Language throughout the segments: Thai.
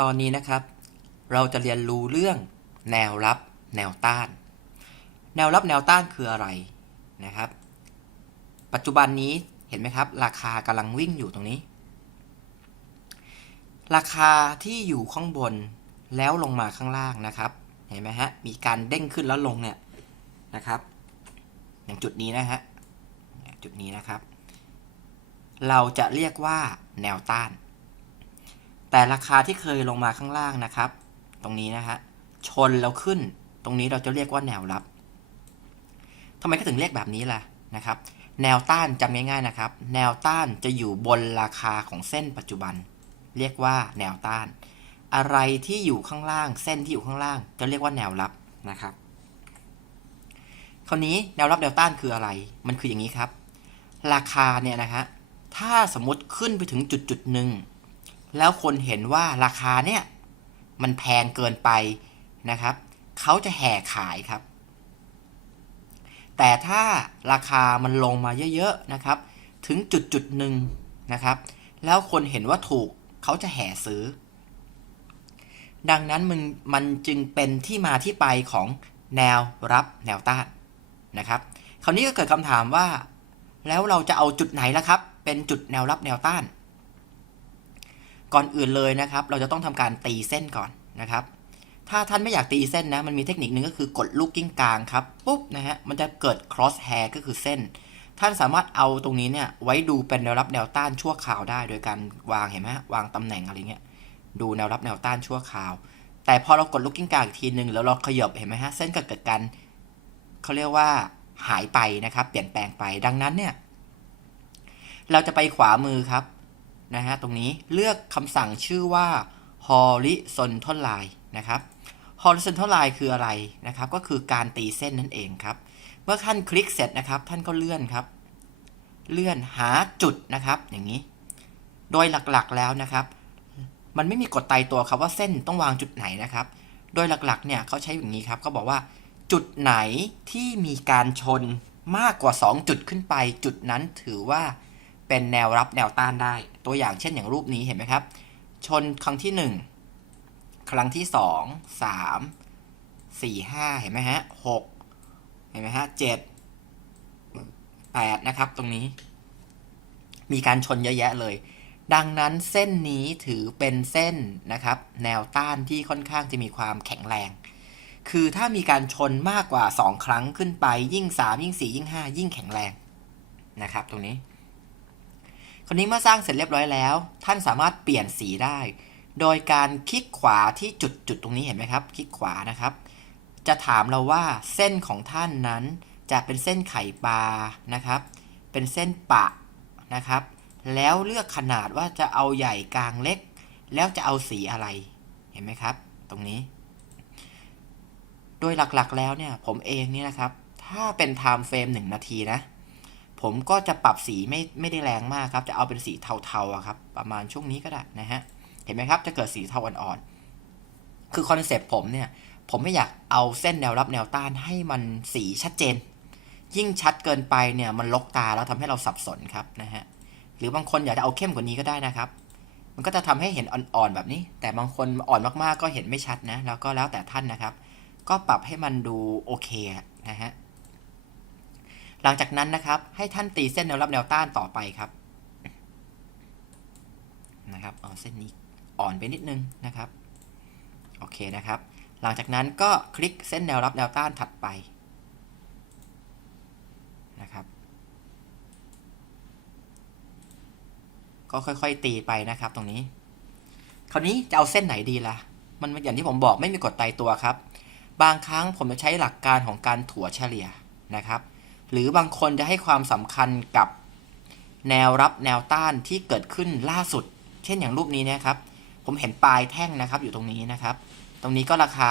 ตอนนี้นะครับ เราจะเรียนรู้เรื่องแนวรับแนวต้าน แนวรับแนวต้านคืออะไรนะครับ ปัจจุบันนี้เห็นไหมครับ ราคากำลังวิ่งอยู่ตรงนี้ ราคาที่อยู่ข้างบนแล้วลงมาข้างล่างนะครับ เห็นไหมฮะ มีการเด้งขึ้นแล้วลงเนี่ยนะครับ อย่างจุดนี้นะฮะ จุดนี้นะครับ เราจะเรียกว่าแนวต้าน แต่ราคาที่เคยลงมาข้างล่างนะครับ ตรงนี้นะฮะชนแล้วขึ้น ตรงนี้เราจะเรียกว่าแนวรับทำไมก็ถึงเรียกแบบนี้ล่ะนะครับ แนวต้านจำง่ายๆนะครับ แนวต้านจะอยู่บนราคาของเส้นปัจจุบัน เรียกว่าแนวต้าน อะไรที่อยู่ข้างล่าง เส้นที่อยู่ข้างล่าง จะเรียกว่าแนวรับนะครับคราวนี้แนวรับแนวต้านคืออะไร มันคืออย่างนี้ครับ ราคาเนี่ยนะฮะ ถ้าสมมติขึ้นไปถึงจุดจุดหนึ่ง แล้วคนเห็นว่าราคาเนี่ยมันแพงเกินไปนะครับเขาจะแห่ขายครับ แต่ถ้าราคามันลงมาเยอะๆนะครับ ถึงจุดจุดหนึ่งนะครับ แล้วคนเห็นว่าถูกเขาจะแห่ซื้อ ดังนั้นมันมันจึงเป็นที่มาที่ไปของแนวรับแนวต้านนะครับ คราวนี้ก็เกิดคำถามว่า แล้วเราจะเอาจุดไหนล่ะครับ เป็นจุดแนวรับแนวต้าน ก่อนอื่นเลยนะครับ เราจะต้องทำการตีเส้นก่อนนะครับ ถ้าท่านไม่อยากตีเส้นนะ มันมีเทคนิคนึงก็คือกดลูกกิ้งกลางครับปุ๊บนะฮะ มันจะเกิด cross hair ก็คือเส้น ท่านสามารถเอาตรงนี้เนี่ยไว้ดูเป็นแนวรับแนวต้านชั่วคราวได้ โดยการวางเห็นไหมวางตำแหน่งอะไรเงี้ย ดูแนวรับแนวต้านชั่วคราว แต่พอเรากดลูกกิ้งกลางอีกทีหนึ่งแล้วเราขยบเห็นไหมฮะ เส้นก็เกิดการเขาเรียกว่าหายไปนะครับ เปลี่ยนแปลงไป ดังนั้นเนี่ย เราจะไปขวามือครับ นะฮะตรงนี้เลือกคำสั่งชื่อว่า horizontal line นะครับ horizontal line คืออะไรนะครับ ก็คือการตีเส้นนั่นเองครับ เมื่อท่านคลิกเสร็จนะครับ ท่านก็เลื่อนครับ เลื่อนหาจุดนะครับ อย่างนี้ โดยหลักๆแล้วนะครับ มันไม่มีกฎตายตัวครับว่าเส้นต้องวางจุดไหนนะครับ โดยหลักๆเนี่ยเขาใช้อย่างนี้ครับเขาบอกว่า จุดไหนที่มีการชนมากกว่า 2 จุดขึ้นไป จุดนั้นถือว่าเป็นแนวรับแนวต้านได้ ตัวอย่างเช่นอย่างรูปนี้เห็นไหมครับ ชนครั้งที่ 1 ครั้งที่ 2 3 4 5 เห็นไหมฮะ6เห็นไหมฮะ7 8นะครับตรงนี้ มีการชนเยอะแยะเลย ดังนั้นเส้นนี้ถือเป็นเส้นนะครับ แนวต้านที่ค่อนข้างจะมีความแข็งแรง คือถ้ามีการชนมากกว่า 2 ครั้งขึ้นไปยิ่ง 3 ยิ่ง 4 ยิ่ง 5 ยิ่งแข็งแรงนะครับ ตรงนี้ คนนี้เมื่อสร้างเสร็จเรียบร้อยแล้ว ท่านสามารถเปลี่ยนสีได้ โดยการคลิกขวาที่จุดจุดตรงนี้เห็นไหมครับ คลิกขวานะครับ จะถามเราว่าเส้นของท่านนั้นจะเป็นเส้นไข่ปลานะครับ เป็นเส้นปะนะครับ แล้วเลือกขนาดว่าจะเอาใหญ่กลางเล็ก แล้วจะเอาสีอะไร เห็นไหมครับ ตรงนี้ โดยหลักๆแล้วเนี่ยผมเองนี่นะครับ ถ้าเป็น time frame 1นาทีนะ ผมก็จะปรับสีไม่ไม่ได้แรงมากครับ จะเอาเป็นสีเทาๆครับ ประมาณช่วงนี้ก็ได้นะฮะ เห็นไหมครับ จะเกิดสีเทาอ่อนๆ คือคอนเซปต์ผมเนี่ย ผมไม่อยากเอาเส้นแนวรับแนวต้านให้มันสีชัดเจน ยิ่งชัดเกินไปเนี่ยมันลกตาแล้วทำให้เราสับสนครับนะฮะ หรือบางคนอยากจะเอาเข้มกว่านี้ก็ได้นะครับ มันก็จะทำให้เห็นอ่อนๆแบบนี้ แต่บางคนอ่อนมากๆก็เห็นไม่ชัดนะ แล้วก็แล้วแต่ท่านนะครับ ก็ปรับให้มันดูโอเคนะฮะ หลังจากนั้นนะครับ ให้ท่านตีเส้นแนวรับแนวต้านต่อไปครับนะครับอ๋อเส้นนี้อ่อนไปนิดนึงนะครับโอเคนะครับ หลังจากนั้นก็คลิกเส้นแนวรับแนวต้านถัดไปนะครับก็ค่อยๆ ตีไปนะครับตรงนี้ คราวนี้จะเอาเส้นไหนดีล่ะ มันอย่างที่ผมบอกไม่มีกฎตายตัวครับ บางครั้งผมจะใช้หลักการของการถั่วเฉลี่ยนะครับ หรือบางคนจะให้ความสำคัญกับแนวรับแนวต้านที่เกิดขึ้นล่าสุด เช่นอย่างรูปนี้นะครับ ผมเห็นปลายแท่งนะครับอยู่ตรงนี้นะครับ ตรงนี้ก็ราคา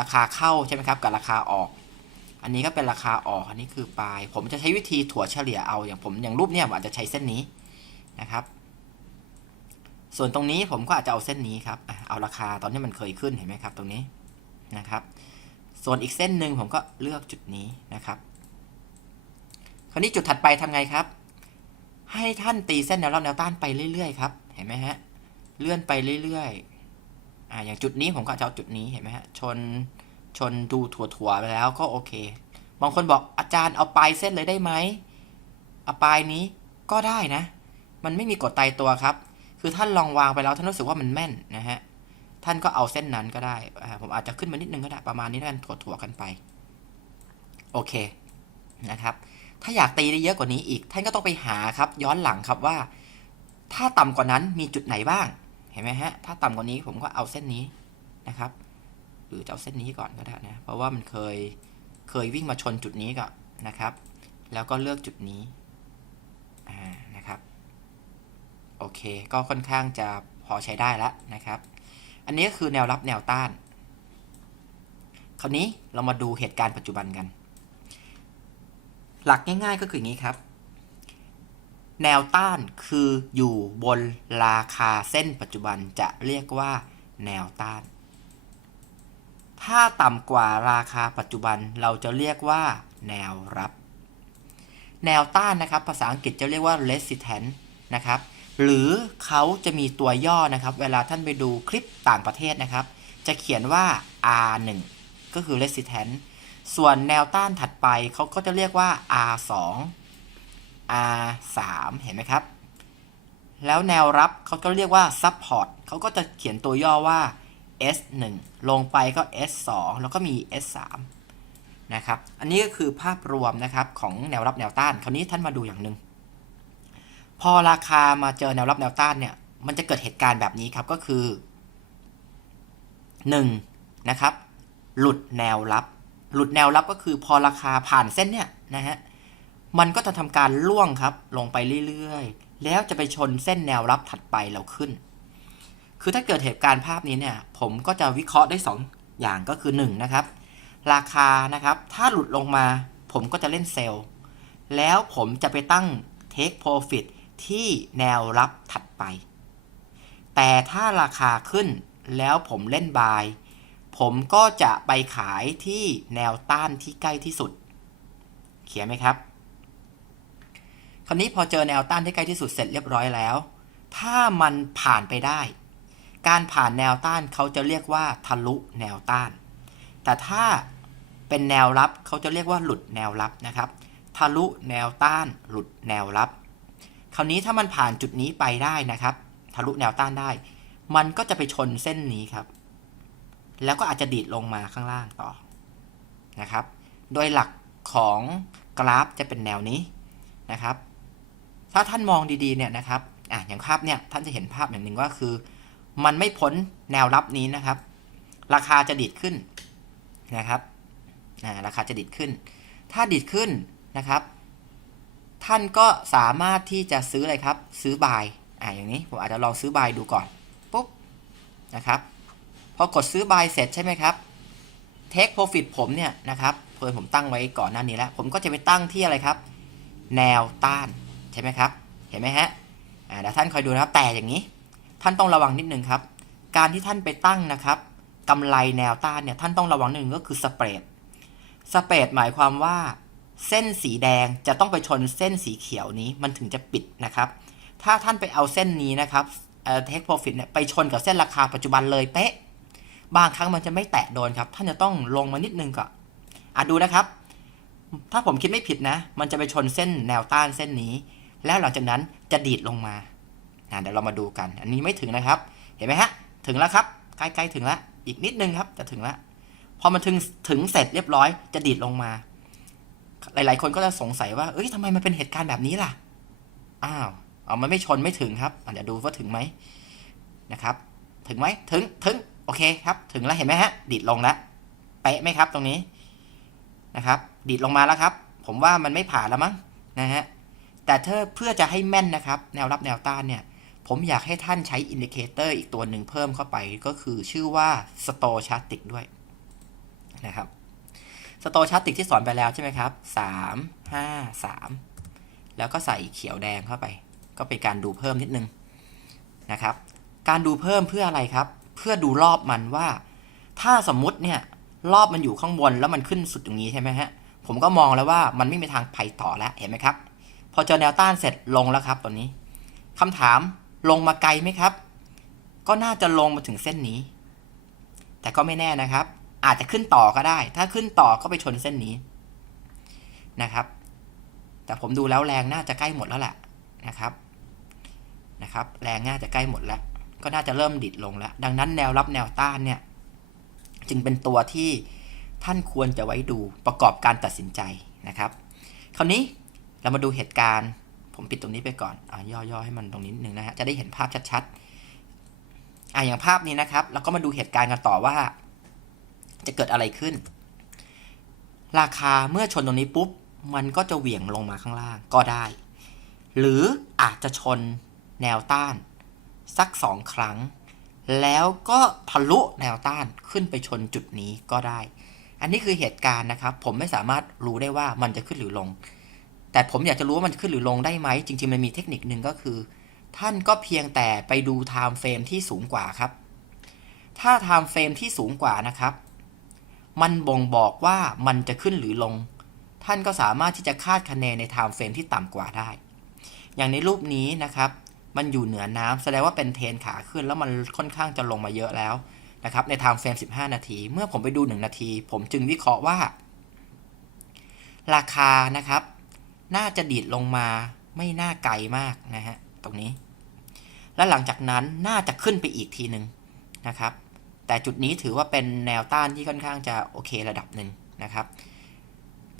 ราคาเข้าใช่ไหมครับกับราคาออก อันนี้ก็เป็นราคาออกอันนี้คือปลาย ผมจะใช้วิธีถั่วเฉลี่ยเอาอย่างผมอย่างรูปเนี้ยผมอาจจะใช้เส้นนี้นะครับ ส่วนตรงนี้ผมก็อาจจะเอาเส้นนี้ครับเอาราคาตอนที่มันเคยขึ้นเห็นไหมครับ ตรงนี้นะครับ ส่วนอีกเส้นหนึ่งผมก็เลือกจุดนี้นะครับ คราวนี้จุดถัดไปทำไงครับ ให้ท่านตีเส้นแนวรับแนวต้านไปเรื่อยๆครับ เห็นไหมฮะ เลื่อนไปเรื่อยๆ อ่า อย่างจุดนี้ผมก็จะเอาจุดนี้เห็นไหมฮะ ชน ชนดูถั่วๆไปแล้วก็โอเค บางคนบอกอาจารย์เอาปลายเส้นเลยได้ไหม เอาปลายนี้ก็ได้นะ มันไม่มีกฎตายตัวครับ คือท่านลองวางไปแล้วท่านรู้สึกว่ามันแม่นนะฮะ ท่านก็เอาเส้นนั้นก็ได้ ผมอาจจะขึ้นมานิดนึงก็ได้ ประมาณนี้แล้วกันถั่วๆกันไป โอเค นะครับ ถ้าอยากตีได้เยอะกว่านี้อีก ท่านก็ต้องไปหาครับ ย้อนหลังครับว่า ถ้าต่ำกว่านั้นมีจุดไหนบ้าง เห็นไหมฮะ ถ้าต่ำกว่านี้ผมก็เอาเส้นนี้นะครับ หรือจะเอาเส้นนี้ก่อนก็ได้นะ เพราะว่ามันเคยเคยวิ่งมาชนจุดนี้ก่อนนะครับ แล้วก็เลือกจุดนี้นะครับ โอเค ก็ค่อนข้างจะพอใช้ได้แล้วนะครับ อันนี้ก็คือแนวรับแนวต้าน คราวนี้เรามาดูเหตุการณ์ปัจจุบันกัน หลักง่ายๆก็คืออย่างนี้ครับ แนวต้านคืออยู่บนราคาเส้นปัจจุบันจะเรียกว่า แนวต้าน ถ้าต่ำกว่าราคาปัจจุบันเราจะเรียกว่า แนวรับ แนวต้านนะครับ ภาษาอังกฤษจะเรียกว่า resistance นะครับหรือเขาจะมีตัวย่อนะครับ เวลาท่านไปดูคลิปต่างประเทศนะครับ จะเขียนว่า R1 ก็คือ resistance ส่วนแนวต้านถัดไปเขาก็จะเรียกว่า R2 R3 เห็นไหมครับ แล้วแนวรับเขาก็เรียกว่า support เขาก็จะเขียนตัวย่อว่า S1 ลงไปก็ S2 แล้วก็มี S3 นะครับ อันนี้ก็คือภาพรวมนะครับของแนวรับแนวต้าน คราวนี้ท่านมาดูอย่างหนึ่ง พอราคามาเจอแนวรับแนวต้านเนี่ย มันจะเกิดเหตุการณ์แบบนี้ครับก็คือ 1. นะครับ หลุดแนวรับ หลุดแนวรับก็คือพอราคาผ่านเส้นเนี่ยนะฮะมันก็จะทำการล่วงครับลงไปเรื่อยๆ แล้วจะไปชนเส้นแนวรับถัดไปเราขึ้น คือถ้าเกิดเหตุการณ์ภาพนี้เนี่ย ผมก็จะวิเคราะห์ได้ 2 อย่างก็คือ 1 นะครับ ราคานะครับ ถ้าหลุดลงมา ผมก็จะเล่นเซลล์ แล้วผมจะไปตั้ง take profit ที่แนวรับถัดไป แต่ถ้าราคาขึ้นแล้วผมเล่นบาย ผมก็จะไปขายที่แนวต้านที่ใกล้ที่สุด เขียนไหมครับ คราวนี้พอเจอแนวต้านที่ใกล้ที่สุดเสร็จเรียบร้อยแล้ว ถ้ามันผ่านไปได้ การผ่านแนวต้านเขาจะเรียกว่าทะลุแนวต้าน แต่ถ้าเป็นแนวรับเขาจะเรียกว่าหลุดแนวรับนะครับ ทะลุแนวต้าน หลุดแนวรับ คราวนี้ถ้ามันผ่านจุดนี้ไปได้นะครับ ทะลุแนวต้านได้ มันก็จะไปชนเส้นนี้ครับ แล้วก็อาจจะดีดลงมาข้างล่างต่อนะครับ โดยหลักของกราฟจะเป็นแนวนี้นะครับ ถ้าท่านมองดีๆเนี่ยนะครับอะอย่างภาพเนี่ยท่านจะเห็นภาพอย่างหนึ่งว่าคือ มันไม่พ้นแนวรับนี้นะครับ ราคาจะดีดขึ้นนะครับอ่าราคาจะดีดขึ้น ถ้าดีดขึ้นนะครับ ท่านก็สามารถที่จะซื้ออะไรครับ ซื้อบายอ่าอย่างนี้ผมอาจจะลองซื้อบายดูก่อนปุ๊บนะครับ พอกดซื้อบายเสร็จใช่ไหมครับ Take Profit ผมเนี่ยนะครับเพื่อนผมตั้งไว้ก่อนหน้านี้แล้ว ผมก็จะไปตั้งที่อะไรครับ แนวต้านใช่ไหมครับ เห็นไหมฮะอ่าเดี๋ยวท่านคอยดูนะครับแต่อย่างนี้ ท่านต้องระวังนิดนึงครับ การที่ท่านไปตั้งนะครับกำไรแนวต้านเนี่ยท่านต้องระวังหนึ่งก็คือสเปรดสเปรดหมายความว่า เส้นสีแดงจะต้องไปชนเส้นสีเขียวนี้มันถึงจะปิดนะครับ ถ้าท่านไปเอาเส้นนี้นะครับเอ่อ take profit เนี่ยไปชนกับเส้นราคาปัจจุบันเลยเป๊ะ บางครั้งมันจะไม่แตะโดนครับ ท่านจะต้องลงมานิดนึงก่อนอะดูนะครับ ถ้าผมคิดไม่ผิดนะ มันจะไปชนเส้นแนวต้านเส้นนี้ แล้วหลังจากนั้นจะดีดลงมาอะเดี๋ยวเรามาดูกัน อันนี้ไม่ถึงนะครับ เห็นไหมฮะ ถึงแล้วครับ ใกล้ๆถึงแล้ว อีกนิดนึงครับ จะถึงแล้ว พอมันถึงถึงเสร็จเรียบร้อย จะดีดลงมา หลายๆ คนก็จะสงสัยว่า เอ้ยทำไมมันเป็นเหตุการณ์แบบนี้ล่ะ อ้าวเอามันไม่ชนไม่ถึงครับอะเดี๋ยวดูว่าถึงไหมนะครับ ถึงไหมถึง ถึง อเคครับ ถึงแล้วเห็นไหมฮะดีดลงแล้วเป๊ะไหมครับตรงนี้นะครับดีดลงมาแล้วครับ ผมว่ามันไม่ผ่านแล้วมั้งนะฮะ แต่เพื่อจะให้แม่นนะครับ แนวรับแนวต้านเนี่ย ผมอยากให้ท่านใช้อินดิเคเตอร์อีกตัวหนึ่งเพิ่มเข้าไปก็คือชื่อว่า Stochastic ด้วยนะครับ Stochastic ที่สอนไปแล้วใช่ไหมครับ3 5 3 แล้วก็ใส่เขียวแดงเข้าไป ก็เป็นการดูเพิ่มนิดนึงนะครับ การดูเพิ่มเพื่ออะไรครับ พื่อดูรอบมันว่า ถ้าสมมุติเนี่ยรอบมันอยู่ข้างบนแล้วมันขึ้นสุดอย่างนี้ใช่ไหมฮะผมก็มองแล้วว่ามันไม่มีทางไปต่อแล้วเห็นไหมครับ พอเจอแนวต้านเสร็จลงแล้วครับตอนนี้คำถามลงมาไกลไหมครับ ก็น่าจะลงมาถึงเส้นนี้ แต่ก็ไม่แน่นะครับ อาจจะขึ้นต่อก็ได้ ถ้าขึ้นต่อก็ไปชนเส้นนี้นะครับ แต่ผมดูแล้วแรงน่าจะใกล้หมดแล้วแหละนะครับนะครับ แรงน่าจะใกล้หมดแล้ว ก็น่าจะเริ่มดิดลงแล้ว ดังนั้นแนวรับแนวต้านเนี่ย จึงเป็นตัวที่ท่านควรจะไว้ดูประกอบการตัดสินใจนะครับ คราวนี้เรามาดูเหตุการณ์ ผมปิดตรงนี้ไปก่อนอ่าย่อๆให้มันตรงนี้นิดนึงนะฮะจะได้เห็นภาพชัดๆอ่าอย่างภาพนี้นะครับ แล้วก็มาดูเหตุการณ์กันต่อว่า จะเกิดอะไรขึ้น ราคาเมื่อชนตรงนี้ปุ๊บมันก็จะเหวี่ยงลงมาข้างล่างก็ได้ หรืออาจจะชนแนวต้าน สักสองครั้ง แล้วก็ทะลุแนวต้านขึ้นไปชนจุดนี้ก็ได้ อันนี้คือเหตุการณ์นะครับ ผมไม่สามารถรู้ได้ว่ามันจะขึ้นหรือลง แต่ผมอยากจะรู้ว่ามันขึ้นหรือลงได้ไหม จริง ๆ มันมีเทคนิคหนึ่งก็คือ ท่านก็เพียงแต่ไปดูไทม์เฟรมที่สูงกว่าครับ ถ้าไทม์เฟรมที่สูงกว่านะครับ มันบ่งบอกว่ามันจะขึ้นหรือลง ท่านก็สามารถที่จะคาดคะเนในไทม์เฟรมที่ต่ำกว่าได้ อย่างในรูปนี้นะครับ มันอยู่เหนือน้ำแสดงว่าเป็นเทนขาขึ้นแล้วมันค่อนข้างจะลงมาเยอะแล้วนะครับในไทม์เฟรม 15 นาที เมื่อผมไปดู 1 นาที ผมจึงวิเคราะห์ว่า ราคานะครับ น่าจะดีดลงมาไม่น่าไกลมากนะฮะตรงนี้ และหลังจากนั้นน่าจะขึ้นไปอีกทีหนึ่งนะครับ แต่จุดนี้ถือว่าเป็นแนวต้านที่ค่อนข้างจะโอเคระดับหนึ่งนะครับ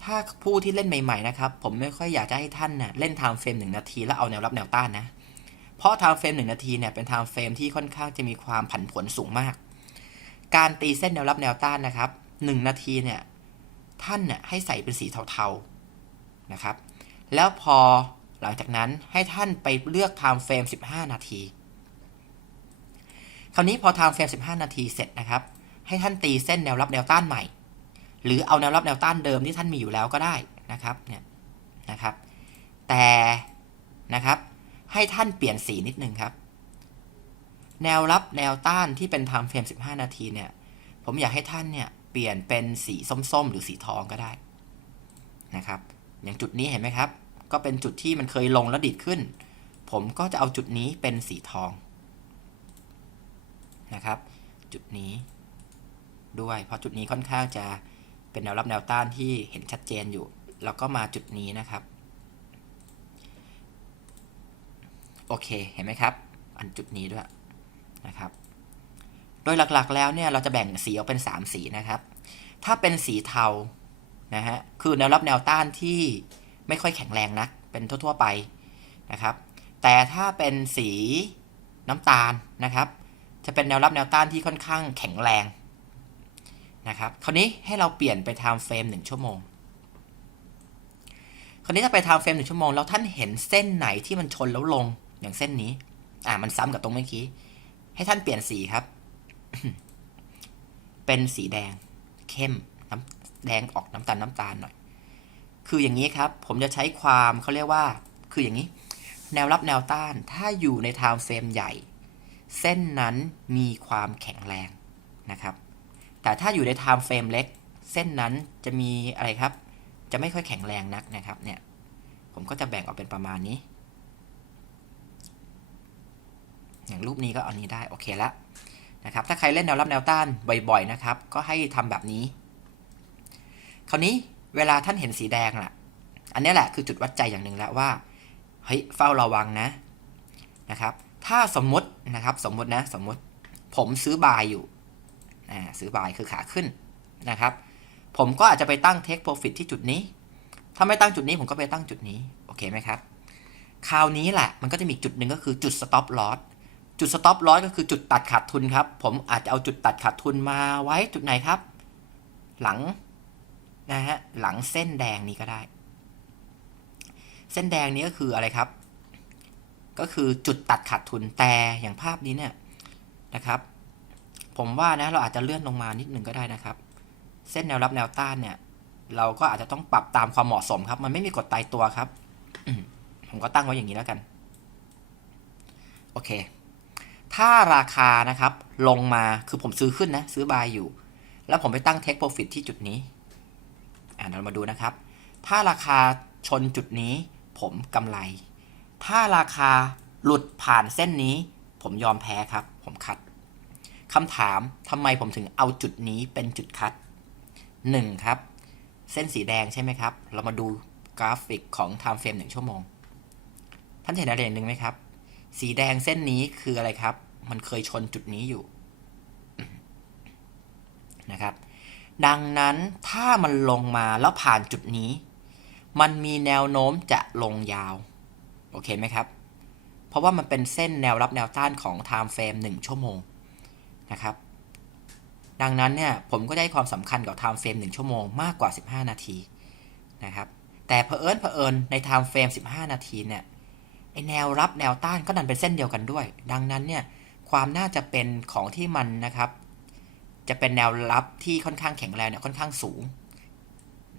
ถ้าผู้ที่เล่นใหม่ ๆ นะครับ ผมไม่ค่อยอยากจะให้ท่านนะ่ยเล่นไทม์เฟรมหนึ่งนาทีแล้วเอาแนวรับแนวต้านนะ เพราะไทม์เฟรมหนึ่งนาทีเนี่ยเป็นไทม์เฟรมที่ค่อนข้างจะมีความผันผวนสูงมาก การตีเส้นแนวรับแนวต้านนะครับหนึ่งนาทีเนี่ยท่านเนี่ยให้ใส่เป็นสีเทาๆนะครับ แล้วพอหลังจากนั้นให้ท่านไปเลือกไทม์เฟรม15 นาที คราวนี้พอไทม์เฟรม15 นาทีเสร็จนะครับ ให้ท่านตีเส้นแนวรับแนวต้านใหม่ หรือเอาแนวรับแนวต้านเดิมที่ท่านมีอยู่แล้วก็ได้นะครับเนี่ยนะครับ แต่นะครับ ให้ท่านเปลี่ยนสีนิดนึงครับ แนวรับแนวต้านที่เป็นไทม์เฟรม 15 นาทีเนี่ย ผมอยากให้ท่านเนี่ยเปลี่ยนเป็นสีส้มๆ หรือสีทองก็ได้นะครับ อย่างจุดนี้เห็นไหมครับ ก็เป็นจุดที่มันเคยลงแล้วดิดขึ้น ผมก็จะเอาจุดนี้เป็นสีทองนะครับ จุดนี้ด้วย เพราะจุดนี้ค่อนข้างจะเป็นแนวรับแนวต้านที่เห็นชัดเจนอยู่ แล้วก็มาจุดนี้นะครับ โอเค เห็นไหมครับ อันจุดนี้ด้วยนะครับ โดยหลักๆ แล้วเนี่ยเราจะแบ่งสีออกเป็น 3 สีนะครับ ถ้าเป็นสีเทานะฮะคือแนวรับแนวต้านที่ไม่ค่อยแข็งแรงนัก เป็นทั่วๆไปนะครับ แต่ถ้าเป็นสีน้ำตาลนะครับ จะเป็นแนวรับแนวต้านที่ค่อนข้างแข็งแรงนะครับคราวนี้ให้เราเปลี่ยนไปไทม์เฟรม1ชั่วโมงคราวนี้ถ้าไปไทม์เฟรม1ชั่วโมงแล้วท่านเห็นเส้นไหนที่มันชนแล้วลง อย่างเส้นนี้ อ่ามันซ้ำกับตรงเมื่อกี้ ให้ท่านเปลี่ยนสีครับ เป็นสีแดง เข้มน้ำแดงออกน้ำตาลน้ำตาลหน่อย คืออย่างนี้ครับ ผมจะใช้ความเขาเรียกว่า คืออย่างนี้ แนวรับแนวต้าน ถ้าอยู่ในไทม์เฟรมใหญ่ เส้นนั้นมีความแข็งแรงนะครับ แต่ถ้าอยู่ในไทม์เฟรมเล็ก เส้นนั้นจะมีอะไรครับ จะไม่ค่อยแข็งแรงนักนะครับ เนี่ย ผมก็จะแบ่งออกเป็นประมาณนี้ อย่างรูปนี้ก็เอานี้ได้โอเคละนะครับถ้าใครเล่นแนวรับแนวต้านบ่อยๆนะครับ ก็ให้ทำแบบนี้ คราวนี้เวลาท่านเห็นสีแดงล่ะ อันนี้แหละคือจุดวัดใจอย่างหนึ่งแล้วว่าเฮ้ยเฝ้าระวังนะนะครับ ถ้าสมมตินะครับสมมตินะสมมติผมซื้อบายอยู่อ่าซื้อบายคือขาขึ้นนะครับ ผมก็อาจจะไปตั้ง take profit ที่จุดนี้ ถ้าไม่ตั้งจุดนี้ผมก็ไปตั้งจุดนี้ โอเคไหมครับ คราวนี้แหละมันก็จะมีจุดหนึ่งก็คือจุด stop loss จุด stop loss ก็คือจุดตัดขาดทุนครับ ผมอาจจะเอาจุดตัดขาดทุนมาไว้จุดไหนครับ หลังนะฮะหลังเส้นแดงนี้ก็ได้ เส้นแดงนี้ก็คืออะไรครับ ก็คือจุดตัดขาดทุนแต่อย่างภาพนี้เนี่ยนะครับ ผมว่านะเราอาจจะเลื่อนลงมานิดหนึ่งก็ได้นะครับ เส้นแนวรับแนวต้านเนี่ย เราก็อาจจะต้องปรับตามความเหมาะสมครับ มันไม่มีกฎตายตัวครับผมก็ตั้งไว้อย่างนี้แล้วกัน โอเค ถ้าราคานะครับลงมาคือผมซื้อขึ้นนะ ซื้อบายอยู่ แล้วผมไปตั้ง take profit ที่จุดนี้ อ่าเรามาดูนะครับ ถ้าราคาชนจุดนี้ ผมกำไร ถ้าราคาหลุดผ่านเส้นนี้ ผมยอมแพ้ครับ ผมคัดคำถามทำไมผมถึงเอาจุดนี้เป็นจุดคัด 1 ครับ เส้นสีแดงใช่ไหมครับ เรามาดูกราฟิกของ time frame 1ชั่วโมง ท่านเห็นอะไรอย่างหนึ่งไหมครับ สีแดงเส้นนี้คืออะไรครับ มันเคยชนจุดนี้อยู่นะครับ ดังนั้นถ้ามันลงมาแล้วผ่านจุดนี้ มันมีแนวโน้มจะลงยาว โอเคไหมครับ เพราะว่ามันเป็นเส้นแนวรับแนวต้านของ time frame 1 ชั่วโมงนะครับ ดังนั้นเนี่ยผมก็ได้ความสำคัญกับ time frame 1 ชั่วโมงมากกว่า 15 นาทีนะครับ แต่เผอิญเผอิญใน time frame 15 นาทีเนี่ย ไอแนวรับแนวต้านก็ดันเป็นเส้นเดียวกันด้วย ดังนั้นเนี่ยความน่าจะเป็นของที่มันนะครับ จะเป็นแนวรับที่ค่อนข้างแข็งแรงเนี่ยค่อนข้างสูง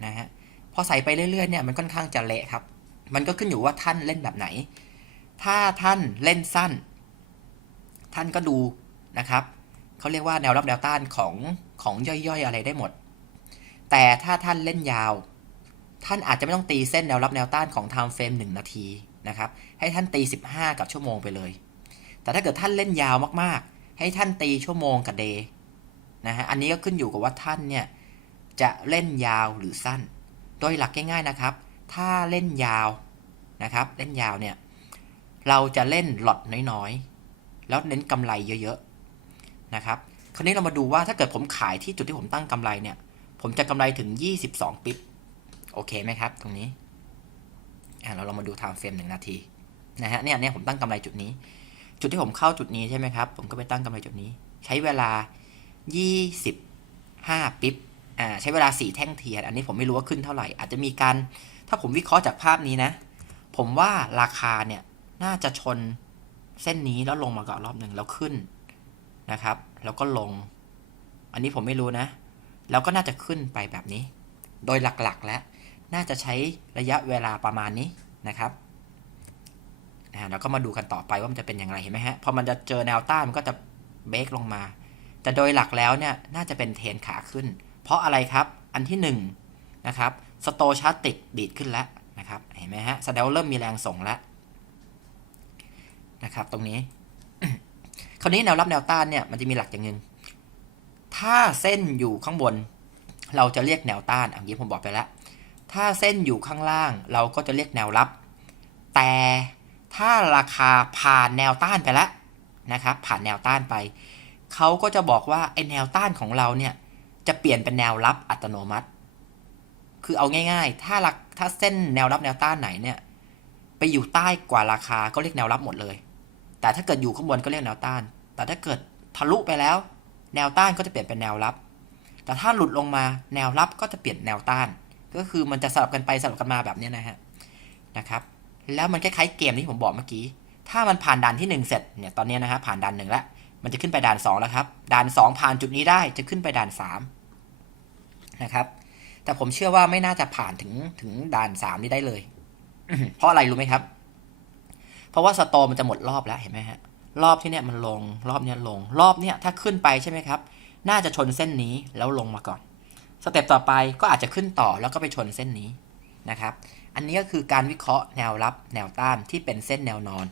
นะฮะพอใส่ไปเรื่อยๆเนี่ยมันค่อนข้างจะเละครับ มันก็ขึ้นอยู่ว่าท่านเล่นแบบไหน ถ้าท่านเล่นสั้น ท่านก็ดูนะครับเขาเรียกว่าแนวรับแนวต้านของของย่อยๆอะไรได้หมด แต่ถ้าท่านเล่นยาว ท่านอาจจะไม่ต้องตีเส้นแนวรับแนวต้านของ time frame 1 นาที นะครับ ให้ท่านตี 15 กับชั่วโมงไปเลย แต่ถ้าเกิดท่านเล่นยาวมากๆ ให้ท่านตีชั่วโมงกับเดย์นะฮะ อันนี้ก็ขึ้นอยู่กับว่าท่านเนี่ยจะเล่นยาวหรือสั้น โดยหลักง่ายๆนะครับ ถ้าเล่นยาวนะครับ เล่นยาวเนี่ย เราจะเล่นหลอดน้อยๆ แล้วเน้นกำไรเยอะๆ นะครับ คราวนี้เรามาดูว่าถ้าเกิดผมขายที่จุดที่ผมตั้งกำไรเนี่ย ผมจะกำไรถึง 22 ปิ๊บ โอเคไหมครับ ตรงนี้ อ่าเราลองมาดูไทม์เฟรมหนึ่งนาทีนะฮะเนี่ยเนี่ยผมตั้งกำไรจุดนี้ จุดที่ผมเข้าจุดนี้ใช่ไหมครับ ผมก็ไปตั้งกำไรจุดนี้ ใช้เวลา 25 ปิ๊บอ่าใช้เวลา 4 แท่งเทียน อันนี้ผมไม่รู้ว่าขึ้นเท่าไหร่ อาจจะมีการ ถ้าผมวิเคราะห์จากภาพนี้นะ ผมว่าราคาเนี่ย น่าจะชนเส้นนี้แล้วลงมาก่อนรอบหนึ่งแล้วขึ้นนะครับ แล้วก็ลง อันนี้ผมไม่รู้นะ แล้วก็น่าจะขึ้นไปแบบนี้ โดยหลักๆแล้ว น่าจะใช้ระยะเวลาประมาณนี้นะครับนะแล้วก็มาดูกันต่อไปว่ามันจะเป็นอย่างไรเห็นไหมฮะพอมันจะเจอแนวต้านมันก็จะเบรกลงมา แต่โดยหลักแล้วเนี่ยน่าจะเป็นเทรนขาขึ้น เพราะอะไรครับอันที่1นนะครับสโตชาร์ติกดีดขึ้นแล้วนะครับเห็นไหมฮะแสดงเริ่มมีแรงส่งแล้วนะครับตรงนี้ คราวนี้แนวรับแนวต้านเนี่ยมันจะมีหลักอย่างหนึ่งถ้าเส้นอยู่ข้างบน เราจะเรียกแนวต้านอันนี้ผมบอกไปแล้ว ถ้าเส้นอยู่ข้างล่างเราก็จะเรียกแนวรับ แต่ถ้าราคาผ่านแนวต้านไปแล้วนะครับ ผ่านแนวต้านไป เขาก็จะบอกว่าไอแนวต้านของเราเนี่ยจะเปลี่ยนเป็นแนวรับอัตโนมัติ คือเอาง่ายๆ ถ้าลักถ้าเส้นแนวรับแนวต้านไหนเนี่ยไปอยู่ใต้กว่าราคาก็เรียกแนวรับหมดเลย แต่ถ้าเกิดอยู่ข้างบนก็เรียกแนวต้าน แต่ถ้าเกิดทะลุไปแล้ว แนวต้านก็จะเปลี่ยนเป็นแนวรับ แต่ถ้าหลุดลงมาแนวรับก็จะเปลี่ยนแนวต้าน ก็คือมันจะสลับกันไปสลับกันมาแบบนี้นะฮะนะครับ แล้วมันคล้ายๆเกมที่ผมบอกเมื่อกี้ ถ้ามันผ่านด่านที่ 1 เสร็จเนี่ยตอนนี้นะฮะผ่านด่านหนึ่งแล้วมันจะขึ้นไปด่าน 2 แล้วครับ ด่าน 2 ผ่านจุดนี้ได้จะขึ้นไปด่าน3นะครับ แต่ผมเชื่อว่าไม่น่าจะผ่านถึงถึงด่าน 3 นี้ได้เลย เพราะอะไรรู้ไหมครับ เพราะว่าสโตมันจะหมดรอบแล้วเห็นไหมฮะ รอบที่เนี่ยมันลง รอบเนี้ยลง รอบเนี้ยถ้าขึ้นไปใช่ไหมครับ น่าจะชนเส้นนี้แล้วลงมาก่อน สเต็ปต่อไปก็อาจจะขึ้นต่อแล้วก็ไปชนเส้นนี้นะครับ อันนี้ก็คือการวิเคราะห์แนวรับแนวต้านที่เป็นเส้นแนวนอน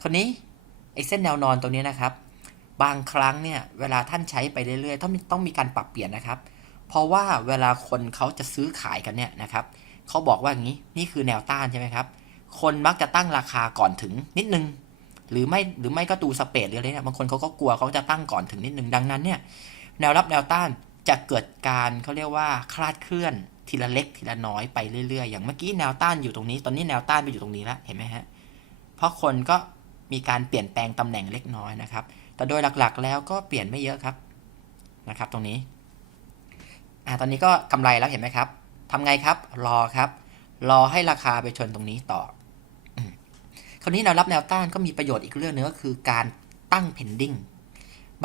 คราวนี้ไอ้เส้นแนวนอนตรงนี้นะครับ บางครั้งเนี่ยเวลาท่านใช้ไปเรื่อยๆ ต้องต้องมีการปรับเปลี่ยนนะครับ เพราะว่าเวลาคนเขาจะซื้อขายกันเนี่ยนะครับเขาบอกว่าอย่างนี้นี่คือแนวต้านใช่ไหมครับ คนมักจะตั้งราคาก่อนถึงนิดนึง หรือไม่หรือไม่ก็ดูสเปดหรืออะไรเนี่ยบางคนเขาก็กลัวเขาจะตั้งก่อนถึงนิดนึงดังนั้นเนี่ยแนวรับแนวต้าน จะเกิดการเขาเรียกว่าคลาดเคลื่อนทีละเล็กทีละน้อยไปเรื่อยๆ อย่างเมื่อกี้แนวต้านอยู่ตรงนี้ ตอนนี้แนวต้านไปอยู่ตรงนี้แล้วเห็นไหมฮะ เพราะคนก็มีการเปลี่ยนแปลงตำแหน่งเล็กน้อยนะครับ แต่โดยหลักๆ แล้วก็เปลี่ยนไม่เยอะครับนะครับ ตรงนี้ อ่าตอนนี้ก็กำไรแล้วเห็นไหมครับทำไงครับ รอครับ รอให้ราคาไปชนตรงนี้ต่อ คราวนี้แนวรับแนวต้านก็มีประโยชน์อีกเรื่องนึงก็คือการตั้ง pending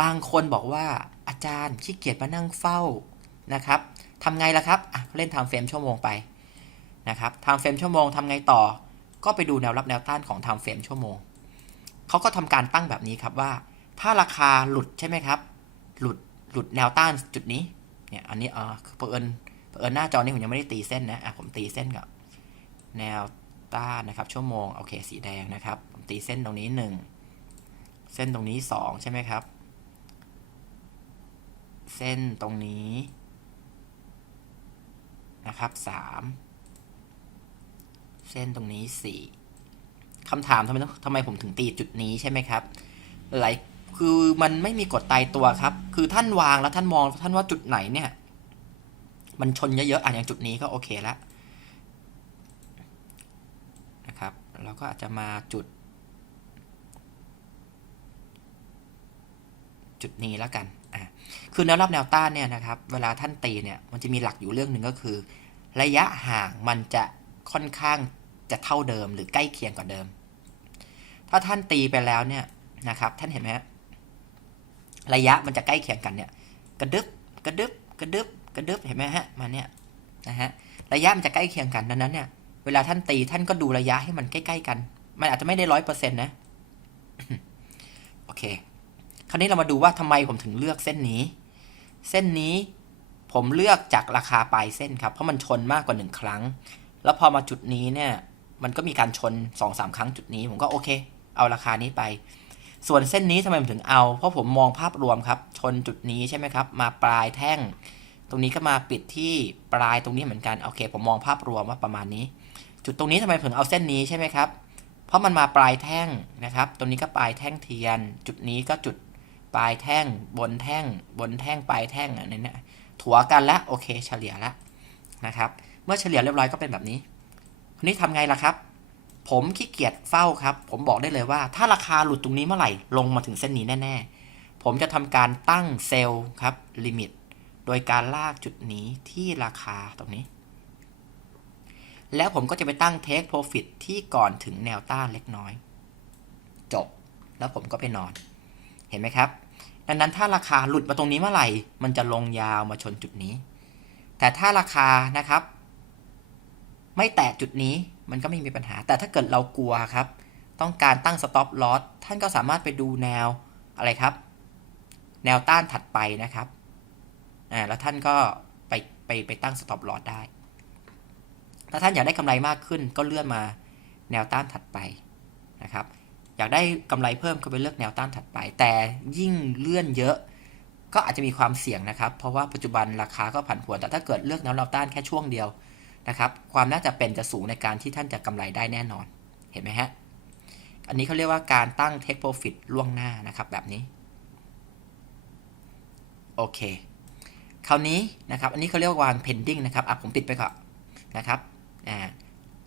บางคนบอกว่าอาจารย์ขี้เกียจมานั่งเฝ้านะครับทำไงล่ะครับอะเล่น time frame ชั่วโมงไปนะครับ time frame ชั่วโมงทำไงต่อ ก็ไปดูแนวรับแนวต้านของ time frame ชั่วโมงเขาก็ทำการตั้งแบบนี้ครับว่า ถ้าราคาหลุดใช่ไหมครับ หลุดหลุดแนวต้านจุดนี้เนี่ยอันนี้เออเผอิญเผอิญหน้าจอนี้ผมยังไม่ได้ตีเส้นนะอะผมตีเส้นกับแนวต้านนะครับ ชั่วโมงโอเคสีแดงนะครับผมตีเส้นตรงนี้หนึ่งเส้นตรงนี้สองใช่ไหมครับ เส้นตรงนี้ นะครับสามเส้นตรงนี้สี่คำถามทำไมต้องทำไมผมถึงตีจุดนี้ใช่ไหมครับหลายคือมันไม่มีกฎตายตัวครับ คือท่านวางแล้วท่านมองท่านว่าจุดไหนเนี่ย มันชนเยอะๆอะอย่างจุดนี้ก็โอเคแล้วนะครับเราก็อาจจะมาจุด จุดนี้แล้วกัน คือแนวรับแนวต้านเนี่ยนะครับ เวลาท่านตีเนี่ยมันจะมีหลักอยู่เรื่องหนึ่งก็คือ ระยะห่างมันจะค่อนข้างจะเท่าเดิมหรือใกล้เคียงกว่าเดิม ถ้าท่านตีไปแล้วเนี่ยนะครับ ท่านเห็นไหมระยะมันจะใกล้เคียงกันเนี่ยกระดึบกระดึบกระดึบกระดึบเห็นไหมฮะมาเนี่ยนะฮะระยะมันจะใกล้เคียงกันดังนั้นเนี่ยเวลาท่านตีท่านก็ดูระยะให้มันใกล้ ๆ กัน มันอาจจะไม่ได้ร้อยเปอร์เซ็นต์นะโอเค คราวนี้เรามาดูว่าทำไมผมถึงเลือกเส้นนี้ เส้นนี้ผมเลือกจากราคาปลายเส้นครับ เพราะมันชนมากกว่าหนึ่งครั้ง แล้วพอมาจุดนี้เนี่ย มันก็มีการชน2อสาครั้งจุดนี้ ผมก็โอเค เอาราคานี้ไป ส่วนเส้นนี้ทำไมผมถึงเอา เพราะผมมองภาพรวมครับ ชนจุดนี้ใช่ไหมครับ มาปลายแท่ง ตรงนี้ก็มาปิดที่ปลายตรงนี้เหมือนกัน โอเค ผมมองภาพรวมว่าประมาณนี้ จุดตรงนี้ทำไมผมถึงเอาเส้นนี้ใช่ไหมครับ เพราะมันมาปลายแท่งนะครับ ตรงนี้ก็ปลายแท่งเทียน จุดนี้ก็จุด ปลายแท่ง บนแท่ง บนแท่งปลายแท่งอันนี้นะถัวกันแล้วโอเค เฉลี่ยแล้วนะครับ เมื่อเฉลี่ยเรียบร้อยก็เป็นแบบนี้ทีนี้ทำไงล่ะครับ ผมขี้เกียจเฝ้าครับ ผมบอกได้เลยว่า ถ้าราคาหลุดตรงนี้เมื่อไหร่ลงมาถึงเส้นนี้แน่ ๆ ผมจะทำการตั้งเซลล์ครับลิมิตโดยการลากจุดนี้ที่ราคาตรงนี้ แล้วผมก็จะไปตั้ง take profit ที่ก่อนถึงแนวต้านเล็กน้อย จบแล้วผมก็ไปนอน เห็นไหมครับ ดังนั้นถ้าราคาหลุดมาตรงนี้เมื่อไหร่ มันจะลงยาวมาชนจุดนี้ แต่ถ้าราคานะครับ ไม่แตะจุดนี้มันก็ไม่มีปัญหา แต่ถ้าเกิดเรากลัวครับ ต้องการตั้ง stop loss ท่านก็สามารถไปดูแนวอะไรครับ แนวต้านถัดไปนะครับ อ่า แล้วท่านก็ไปไปไปตั้ง stop loss ได้ ถ้าท่านอยากได้กำไรมากขึ้นก็เลื่อนมาแนวต้านถัดไปนะครับ อยากได้กำไรเพิ่มก็ไปเลือกแนวต้านถัดไป แต่ยิ่งเลื่อนเยอะ ก็อาจจะมีความเสี่ยงนะครับ เพราะว่าปัจจุบันราคาก็ผันผวน แต่ถ้าเกิดเลือกแนวต้านแค่ช่วงเดียวนะครับ ความน่าจะเป็นจะสูงในการที่ท่านจะกำไรได้แน่นอน เห็นไหมฮะ อันนี้เขาเรียกว่าการตั้ง take profit ล่วงหน้านะครับแบบนี้ โอเค คราวนี้นะครับ อันนี้เขาเรียกว่าวาง pending นะครับ อะผมปิดไปก่อนนะครับ อ่า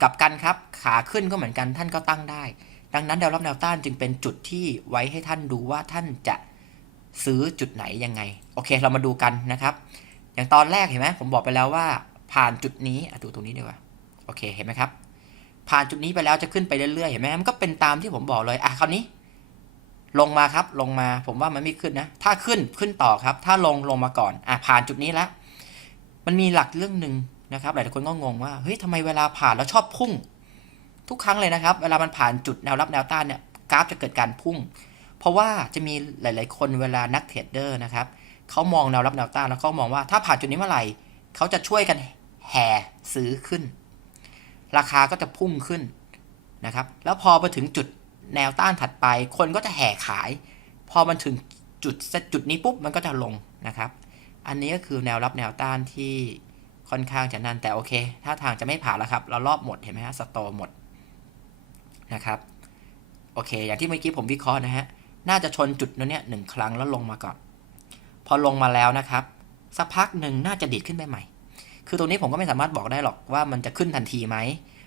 กลับกันครับ ขาขึ้นก็เหมือนกันท่านก็ตั้งได้ ดังนั้นแนวรับแนวต้านจึงเป็นจุดที่ไว้ให้ท่านดูว่าท่านจะซื้อจุดไหนยังไง โอเคเรามาดูกันนะครับ อย่างตอนแรกเห็นไหมผมบอกไปแล้วว่า ผ่านจุดนี้อะดูตรงนี้ดีกว่าโอเคเห็นไหมครับ ผ่านจุดนี้ไปแล้วจะขึ้นไปเรื่อยๆเห็นไหมมันก็เป็นตามที่ผมบอกเลยอะคราวนี้ ลงมาครับลงมาผมว่ามันไม่ขึ้นนะ ถ้าขึ้นขึ้นต่อครับ ถ้าลงลงมาก่อนอะผ่านจุดนี้แล้วมันมีหลักเรื่องหนึ่งนะครับ หลายๆคนก็งงว่าเฮ้ยทำไมเวลาผ่านแล้วชอบพุ่ง ทุกครั้งเลยนะครับ เวลามันผ่านจุดแนวรับแนวต้านเนี่ยกราฟจะเกิดการพุ่ง เพราะว่าจะมีหลาย ๆ คนเวลานักเทรดเดอร์นะครับเขามองแนวรับแนวต้านแล้วเขามองว่าถ้าผ่านจุดนี้เมื่อไหร่เขาจะช่วยกันแห่ซื้อขึ้น ราคาก็จะพุ่งขึ้นนะครับ แล้วพอไปถึงจุดแนวต้านถัดไป คนก็จะแห่ขาย พอมันถึงจุดจุดนี้ปุ๊บมันก็จะลงนะครับ อันนี้ก็คือแนวรับแนวต้านที่ค่อนข้างจะนั่นแต่โอเค ถ้าทางจะไม่ผ่านแล้วครับ เรารอบหมดเห็นไหมฮะสโตหมด นะครับ โอเค อย่างที่เมื่อกี้ผมวิเคราะห์นะฮะ น่าจะชนจุดนั้นเนี่ยหนึ่งครั้งแล้วลงมาก่อน พอลงมาแล้วนะครับ สักพักหนึ่งน่าจะดีดขึ้นไปใหม่ คือตรงนี้ผมก็ไม่สามารถบอกได้หรอกว่ามันจะขึ้นทันทีไหม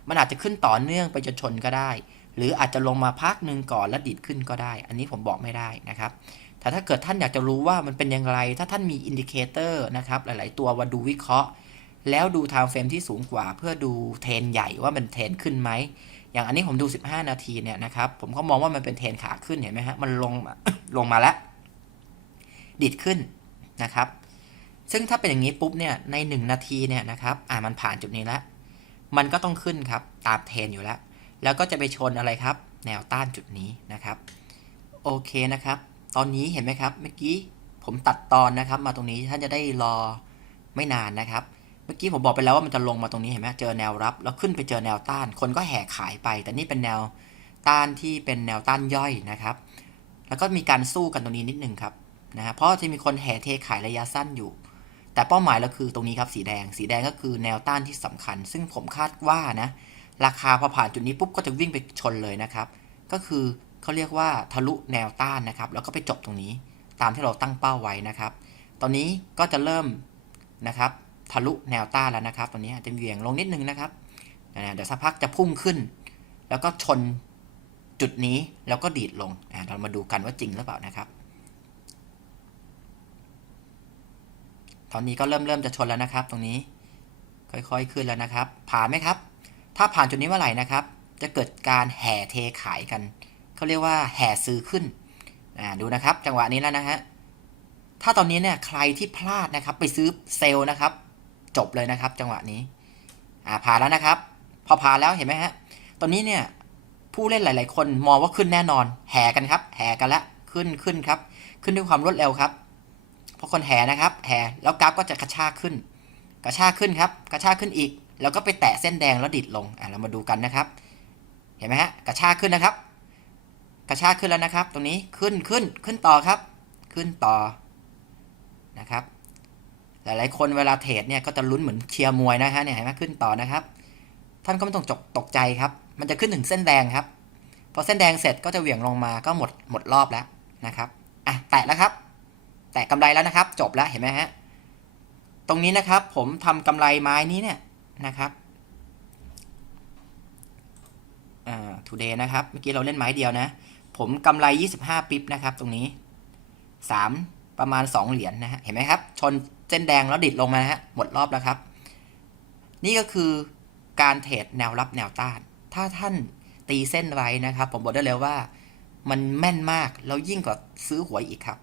มันอาจจะขึ้นต่อเนื่องไปจนชนก็ได้ หรืออาจจะลงมาพักหนึ่งก่อนแล้วดีดขึ้นก็ได้ อันนี้ผมบอกไม่ได้นะครับแต่ถ้าเกิดท่านอยากจะรู้ว่ามันเป็นอย่างไร ถ้าท่านมีอินดิเคเตอร์นะครับ หลาย ๆ ตัวมาดูวิเคราะห์ แล้วดูไทม์เฟรมที่สูงกว่า เพื่อดูเทรนใหญ่ว่ามันเทรนขึ้นไหม อย่างอันนี้ผมดู 15 นาทีเนี่ยนะครับ ผมก็มองว่ามันเป็นเทรนขาขึ้นเห็นไหมฮะ มันลงมาลงมาแล้ว ดิดขึ้นนะครับ ซึ่งถ้าเป็นอย่างนี้ปุ๊บเนี่ย ใน 1 นาทีเนี่ยนะครับ อ่ามันผ่านจุดนี้แล้ว มันก็ต้องขึ้นครับ ตามเทรนอยู่แล้ว แล้วก็จะไปชนอะไรครับ แนวต้านจุดนี้นะครับ โอเคนะครับ ตอนนี้เห็นไหมครับ เมื่อกี้ผมตัดตอนนะครับ มาตรงนี้ท่านจะได้รอไม่นานนะครับ เมื่อกี้ผมบอกไปแล้วว่ามันจะลงมาตรงนี้เห็นไหมเจอแนวรับ แล้วขึ้นไปเจอแนวต้าน คนก็แห่ขายไป แต่นี่เป็นแนวต้านที่เป็นแนวต้านย่อยนะครับ แล้วก็มีการสู้กันตรงนี้นิดนึงครับนะฮะเพราะจะมีคนแห่เทขายระยะสั้นอยู่ แต่เป้าหมายเราคือตรงนี้ครับสีแดง สีแดงก็คือแนวต้านที่สำคัญ ซึ่งผมคาดว่านะราคาพอผ่านจุดนี้ปุ๊บก็จะวิ่งไปชนเลยนะครับ ก็คือเขาเรียกว่าทะลุแนวต้านนะครับ แล้วก็ไปจบตรงนี้ ตามที่เราตั้งเป้าไว้นะครับ ตอนนี้ก็จะเริ่มนะครับะลุแนวต้านแล้วนะครับตอนนี้จะเหวี่ยงลงนิดนึงนะครับเดี๋ยวสักพักจะพุ่งขึ้น แล้วก็ชนจุดนี้แล้วก็ดีดลงเรามาดูกันว่าจริงหรือเปล่านะครับ ตอนนี้ก็เริ่มเริ่มจะชนแล้วนะครับ ตรงนี้ค่อยๆขึ้นแล้วนะครับ ผ่านไหมครับ ถ้าผ่านจุดนี้เมื่อไหร่นะครับ จะเกิดการแห่เทขายกันเขาเรียกว่าแห่ซื้อขึ้นดูนะครับ จังหวะนี้แล้วนะฮะถ้าตอนนี้เนี่ยใครที่พลาดนะครับ ไปซื้อเซลล์นะครับ จบเลยนะครับ จังหวะนี้อ่าผ่านแล้วนะครับ พอผ่านแล้วเห็นไหมฮะตอนนี้เนี่ยผู้เล่นหลาย ๆ คนมองว่าขึ้นแน่นอน แห่กันครับ แห่กันละขึ้นขึ้นครับ ขึ้นด้วยความรวดเร็วครับพราะคนแห่นะครับ แห่แล้วกราฟก็จะกระชากขึ้น กระชากขึ้นครับ กระชากขึ้นอีก แล้วก็ไปแตะเส้นแดงแล้วดิดลงอ่าเรามาดูกันนะครับ เห็นไหมฮะกระชากขึ้นนะครับ กระชากขึ้นแล้วนะครับ ตรงนี้ขึ้นขึ้นขึ้นต่อครับ ขึ้นต่อนะครับ หลายๆคนเวลาเทรดเนี่ยก็จะลุ้นเหมือนเชียร์มวยนะฮะเนี่ยเห็นไหมขึ้นต่อนะครับ ท่านก็ไม่ต้องจกตกใจครับ มันจะขึ้นถึงเส้นแดงครับพอเส้นแดงเสร็จก็จะเหวี่ยงลงมาก็หมดหมดรอบแล้วนะครับอะแตะแล้วครับ แตะกำไรแล้วนะครับ จบแล้วเห็นไหมฮะตรงนี้นะครับ ผมทำกำไรไม้นี้เนี่ยนะครับอ่า today นะครับเมื่อกี้เราเล่นไม้เดียวนะ ผมกำไร 25 ปิ๊บนะครับ ตรงนี้ 3 ประมาณ 2 เหรียญนนะฮะเห็นไหมครับ ชน เส้นแดงแล้วดิดลงมานะฮะหมดรอบแล้วครับ นี่ก็คือการเทรดแนวรับแนวต้าน ถ้าท่านตีเส้นไว้นะครับ ผมบอกได้เลยว่า มันแม่นมากแล้วยิ่งกว่าซื้อหวยอีกครับ